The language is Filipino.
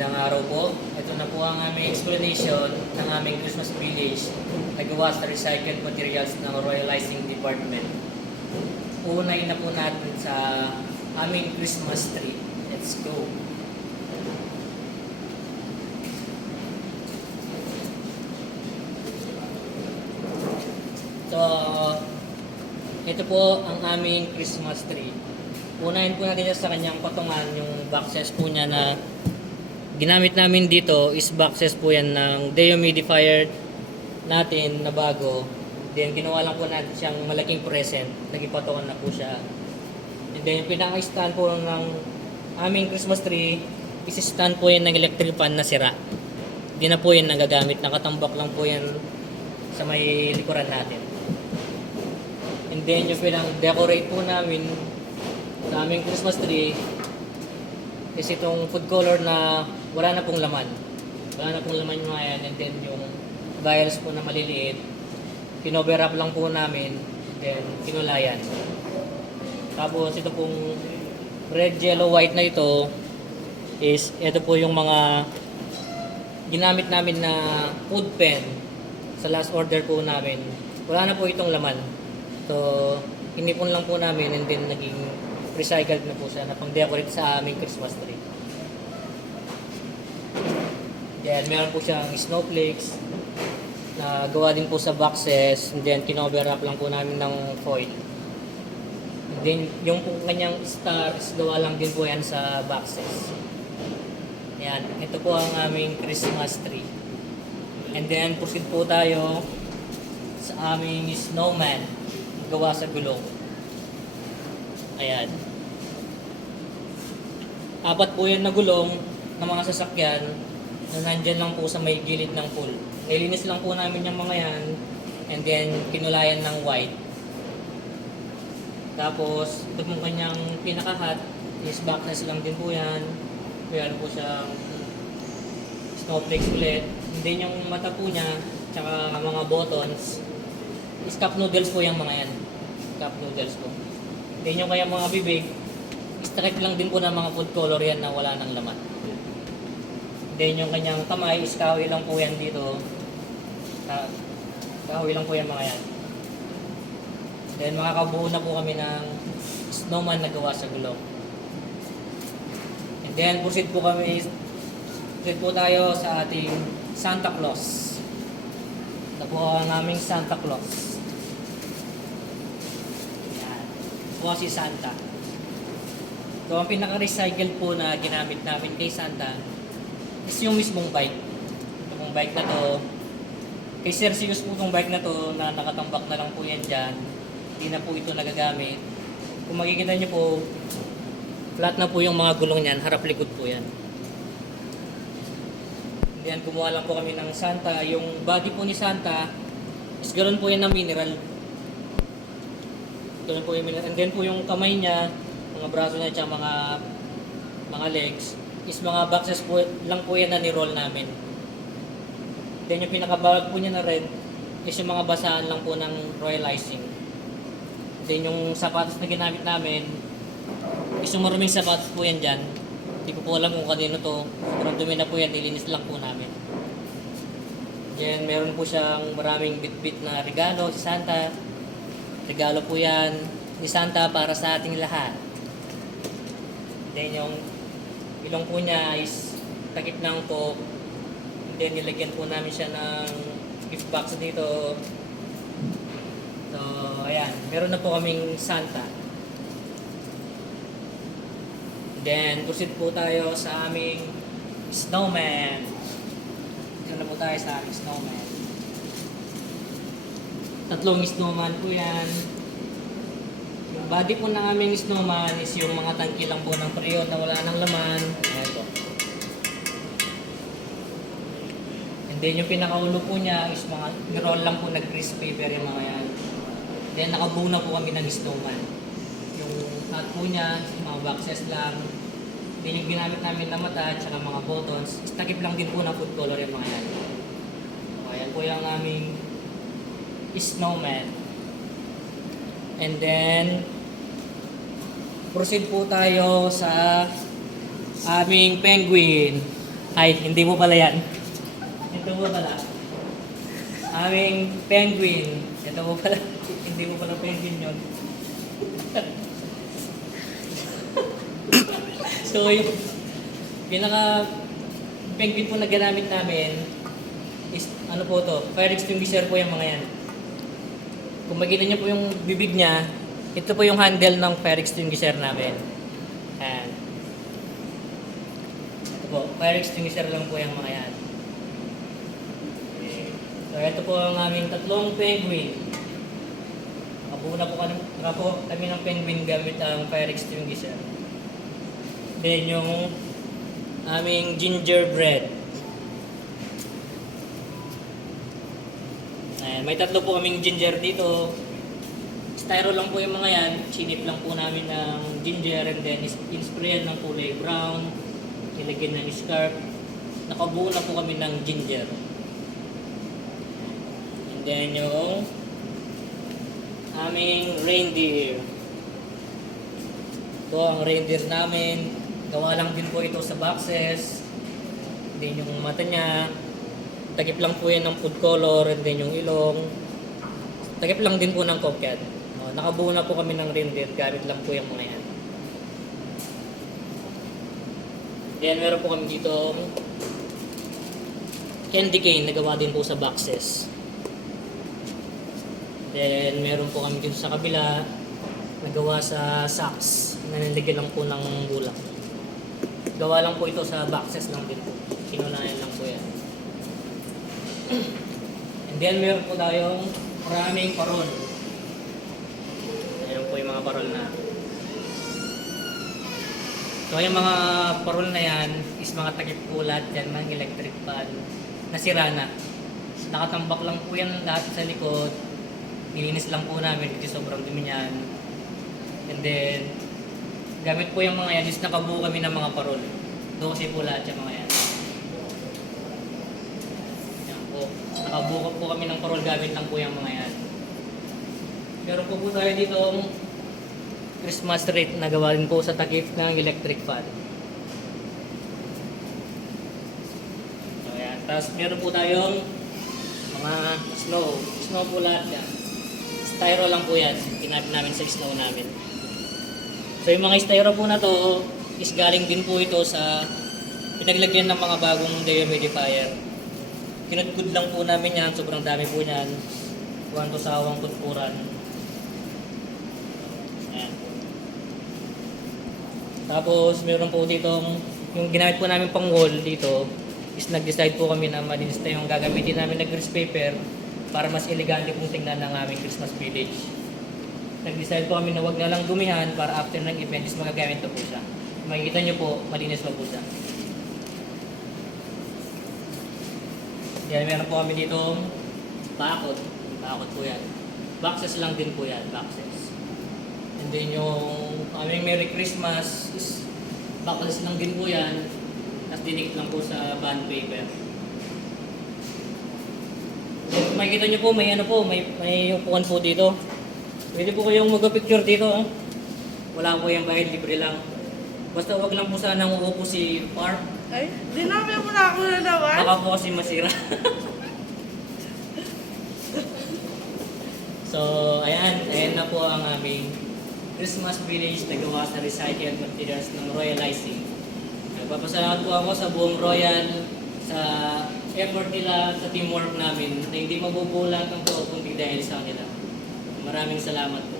Magandang araw po. Ito na po ang aming explanation ng aming Christmas village na gawa sa recycled materials ng Royal Icing Department. Uunahin na po natin sa aming Christmas tree. Let's go! So, ito po ang aming Christmas tree. Unahin po natin sa kanyang patungan yung boxes po niya na ginamit namin dito is boxes po yan ng dehumidifier natin na bago. Then ginawa lang po natin siyang malaking present. Naging patungan na po siya. And then yung pinaka-stand po ng aming Christmas tree is stand po yan ng electric fan na sira. Hindi na po yan nagagamit. Nakatambak lang po yan sa may likuran natin. And then yung pinang-decorate po namin sa aming Christmas tree is itong food color na wala na pong laman. Wala na pong laman yung mga yan. And then yung vials po na maliliit, kinover up lang po namin. Then kinulayan. Tapos ito pong red, yellow, white na ito is ito po yung mga ginamit namin na food pen sa last order po namin. Wala na po itong laman. So, inipon lang po namin and then naging recycled na po siya na pang-decorate sa aming Christmas tree. Then, meron po siyang snowflakes na gawa din po sa boxes and then kinover up lang po namin ng foil. And then, yung po kanyang star is gawa lang din po yan sa boxes. Yan, ito po ang aming Christmas tree. And then, proceed po tayo sa aming snowman gawa sa gulong. Ayan. Apat po yan na gulong ng mga sasakyan na nandyan lang po sa may gilid ng pool. Nilinis lang po namin yung mga yan and then kinulayan ng white. Tapos ito pong kanyang pinaka-hat is boxes lang din po yan. Kaya po siyang snowflakes ulit. And then yung mata po niya tsaka mga buttons is cup noodles po yung mga yan. Cup noodles po. Then yung kaya mga bibig, strike lang din po ng mga food color yan na wala ng laman. Then yung kanyang kamay, is kahoy lang po yan dito. Kahoy lang po yan mga yan. Then makakabuo na po kami ng snowman na gawa sa gulong. And then proceed po tayo sa ating Santa Claus. Ito po ang aming Santa Claus. O si Santa. So, ang pinaka-recycle po na ginamit namin kay Santa is yung mismong bike. Itong bike na to, kay Sir Sius po itong bike na to na nakatambak na lang po yan dyan. Hindi na po ito nagagamit. Kung makikita nyo po, flat na po yung mga gulong niyan, harap-likod po yan. Then, gumawa lang po kami ng Santa. Yung body po ni Santa is ganoon po yan na mineral. Ito po yung, and then po yung kamay niya, mga braso niya, at mga legs, is mga boxes po lang po yan na ni-roll namin. Then yung pinakabawag po niya na red, is yung mga basahan lang po ng Royal Icing. Then yung sapatos na ginamit namin, is yung maruming sapatos po yan dyan. Hindi ko po alam kung kanino to. Sobrang dumi na po yan, nilinis lang po namin. Then meron po siyang maraming bit-bit na regalo si Santa. Regalo po yan ni Santa para sa ating lahat. Then yung ilong po niya is takip ng Coke. Then nilagyan po namin siya ng gift box dito. So, ayan. Meron na po kaming Santa. Then, proceed po tayo sa aming snowman. Ito na po tayo sa aming snowman. Tatlong snowman po yan. Yung body po ng aming snowman is yung mga tangki lang po ng period na wala ng laman. Ayan po. And then yung pinakaulo po niya is mga roll lang po na grease paper yung mga yan. Then nakabuo na po kami ng snowman. Yung hat po niya, mga boxes lang. Then yung ginamit namin na mata at saka mga buttons, is takip lang din po ng food color yung mga yan. So, ayan po yung aming snowman. And then proceed po tayo sa aming penguin. Ay, hindi mo pala yan. Ito mo pala. Aming penguin. Ito mo pala. Hindi mo pala penguin yun. So, yung pinaka penguin po na ginamit namin is, ano po to, fire extinguisher po yung mga yan. Kung makita niyo po yung bibig niya, ito po yung handle ng fire extinguisher namin. Ayan. Ito po, fire extinguisher lang po yung mga yan. Okay. So, ito po ang aming tatlong penguin. Nakabuo na po kami ng penguin gamit ang fire extinguisher. Then yung aming gingerbread. Ayan, may tatlo po kaming ginger dito. Styro lang po yung mga yan. Sinip lang po namin ng ginger and then in-sprayan ng kulay brown. Nilagyan ng scarf. Nakabuo na po kami ng ginger. And then yung aming reindeer. Ito ang reindeer namin. Gawa lang din po ito sa boxes. Then yung mata niya, takip lang po yan ng food color, and then yung ilong. Takip lang din po ng coke yan. Nakabuo na po kami ng reindeer, gamit lang po yung mga yan. Then meron po kami dito candy cane na gawa din po sa boxes. Then meron po kami dito sa kabila nagawa sa sacks na nilagyan lang po ng bulak. Gawa lang po ito sa boxes lang din po. Kinunayan lang po yan. And then meron po tayong maraming parol. Ayan po yung mga parol na. So yung mga parol na yan is mga takip po lahat yan ng electric fan. Nasira na. Nakatambak lang po yan lahat sa likod. Nilinis lang po namin kasi sobrang dumi niyan. And then gamit po yung mga yan is nakabuo kami ng mga parol. Doon kasi po lahat yung mga yan. Yan po. Nakabuo po kami ng parol gamit lang po yung mga yan. Meron po tayo dito Christmas wreath na gawa rin po sa takip ng electric fan. So yan. Tapos meron po tayong mga snow. Snow po lahat yan. Styro lang po yan. Kinapit namin sa snow namin. So yung mga styro po na to is galing din po ito sa pinaglagyan ng mga bagong dehumidifier. Kinudkud lang po namin yan, sobrang dami po yan. Kuhan to sa awang kudkuran. Ayan. Tapos meron po dito, yung ginamit po namin pang wall dito, is nag-decide po kami na malinis na yung gagamitin namin na grease paper para mas elegante pong tingnan ng aming Christmas village. Nag-decide po kami na wag na lang dumihan para after ng event is magagamit na po siya. Makikita nyo po, malinis pa po siya. Yan, meron po kami dito bakod. Bakod po yan. Boxes lang din po yan, boxes. And then yung aming Merry Christmas is boxes lang din po yan. Tapos dinik lang po sa bond paper. Then, makikita nyo po, may ano po, may upuan po dito. Pwede po kayong mag-picture dito. Wala po yung bayad, libre lang. Basta wag lang po sanang uupo si Park. Ay, dinabi mo na ako na naman. Baka po kasi masira. So, ayan na po ang aming Christmas village na gawa sa recycled materials ng Royal Icing. Nagpapasalamat po ako sa buong Royal sa effort nila sa teamwork namin na hindi mabubulag ang buo kundi dahil sa kanila. Maraming salamat po.